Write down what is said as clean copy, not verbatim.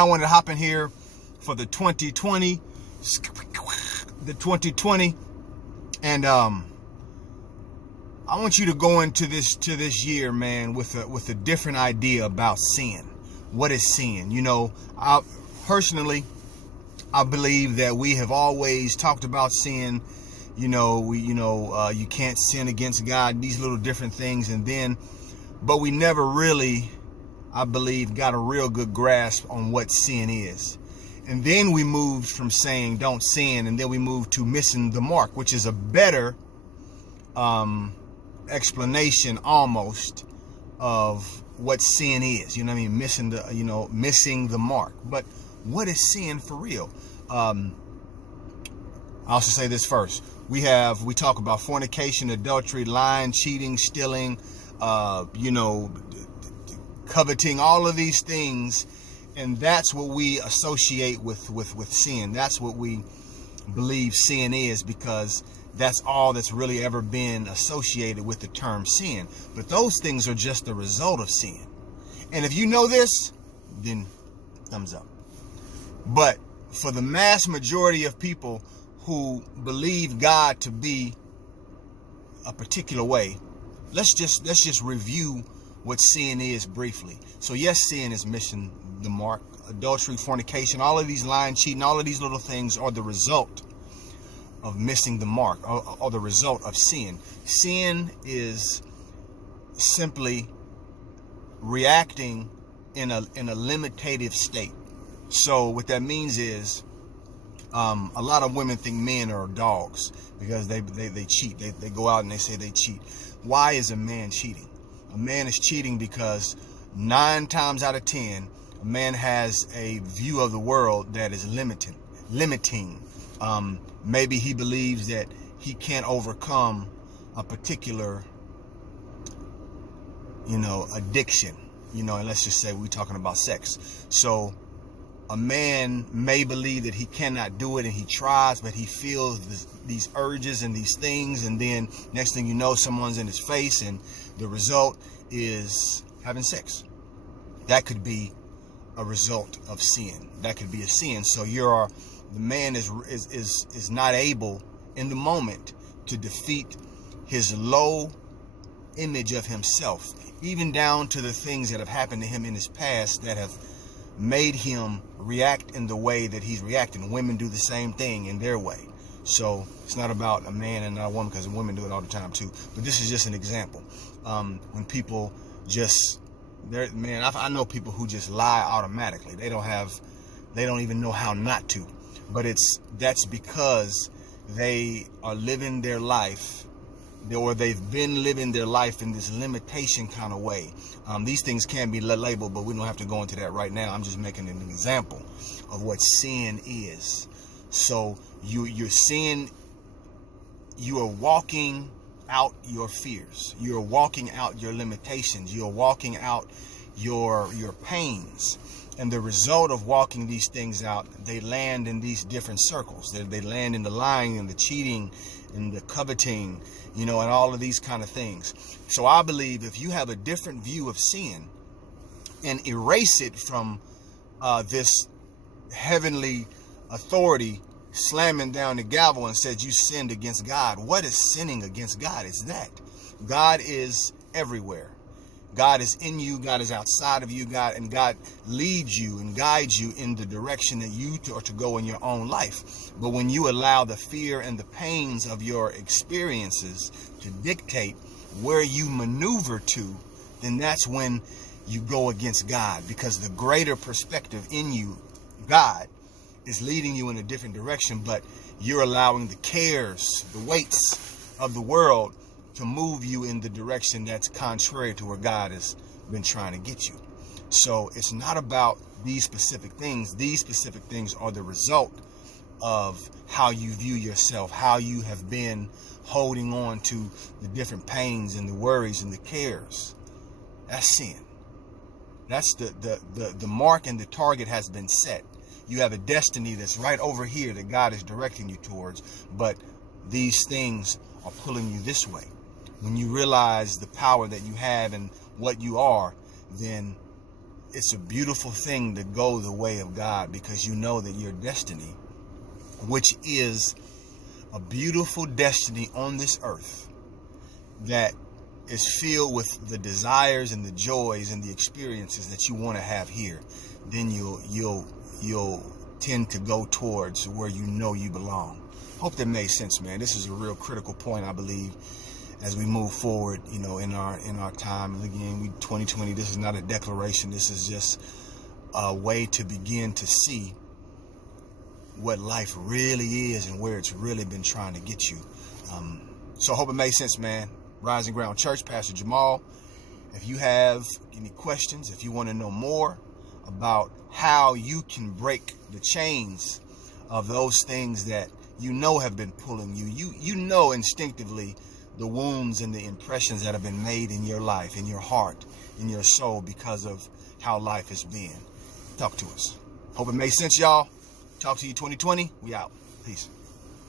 I wanted to hop in here for the 2020, and I want you to go into this year, man, with a different idea about sin. What is sin? You know, personally, I believe that we have always talked about sin. You know, you can't sin against God, these little different things, but we never really, I believe, got a real good grasp on what sin is. And then we moved from saying don't sin, and then we moved to missing the mark, which is a better explanation almost of what sin is. You know what I mean? Missing the mark. But what is sin for real? I'll also say this first. We talk about fornication, adultery, lying, cheating, stealing, coveting, all of these things. And that's what we associate with sin. That's what we believe sin is, because that's all that's really ever been associated with the term sin. But those things are just the result of sin. And if you know this, then thumbs up. But for the mass majority of people who believe God to be a particular way, let's just review what sin is briefly. So yes, sin is missing the mark. Adultery, fornication, all of these lying, cheating, all of these little things are the result of missing the mark, or the result of sin. Sin is simply reacting in a limitative state. So what that means is, a lot of women think men are dogs because they cheat. They go out and they say they cheat. Why is a man cheating? A man is cheating because 9 times out of 10, a man has a view of the world that is limiting. Maybe he believes that he can't overcome a particular, addiction, and let's just say we're talking about sex. So a man may believe that he cannot do it, and he tries, but he feels these urges and these things, and then next thing you know, someone's in his face, and the result is having sex. That could be a result of sin. That could be a sin. So the man is not able in the moment to defeat his low image of himself, even down to the things that have happened to him in his past that have made him react in the way that he's reacting. Women do the same thing in their way. So it's not about a man and not a woman, because women do it all the time too. But this is just an example. When people I know people who just lie automatically. They don't even know how not to. But that's because they are living their life, or they've been living their life in this limitation kind of way. These things can be labeled, but we don't have to go into that right now. I'm just making an example of what sin is. So you're sin. You are walking out your fears. You're walking out your limitations. You're walking out your pains. And the result of walking these things out, they land in these different circles. They land in the lying and the cheating and the coveting, and all of these kind of things. So I believe if you have a different view of sin and erase it from this heavenly authority slamming down the gavel and said you sinned against God. What is sinning against God? It's that God is everywhere. God is in you. God is outside of you. God leads you and guides you in the direction that you are to go in your own life. But when you allow the fear and the pains of your experiences to dictate where you maneuver to, then that's when you go against God, because the greater perspective in you, God, is leading you in a different direction, but you're allowing the cares, the weights of the world to move you in the direction that's contrary to where God has been trying to get you. So it's not about these specific things. These specific things are the result of how you view yourself, how you have been holding on to the different pains and the worries and the cares. That's sin. That's the mark, and the target has been set. You have a destiny that's right over here that God is directing you towards, but these things are pulling you this way. When you realize the power that you have and what you are, then it's a beautiful thing to go the way of God, because you know that your destiny, which is a beautiful destiny on this earth that is filled with the desires and the joys and the experiences that you want to have here, then you'll tend to go towards where you know you belong. Hope that made sense, man. This is a real critical point, I believe, as we move forward, in our time. And again, 2020, this is not a declaration. This is just a way to begin to see what life really is and where it's really been trying to get you. So I hope it made sense, man. Rising Ground Church, Pastor Jamal. If you have any questions, if you want to know more about how you can break the chains of those things that you know have been pulling you, you know instinctively the wounds and the impressions that have been made in your life, in your heart, in your soul, because of how life has been. Talk to us. Hope it made sense, y'all. Talk to you 2020. We out. Peace.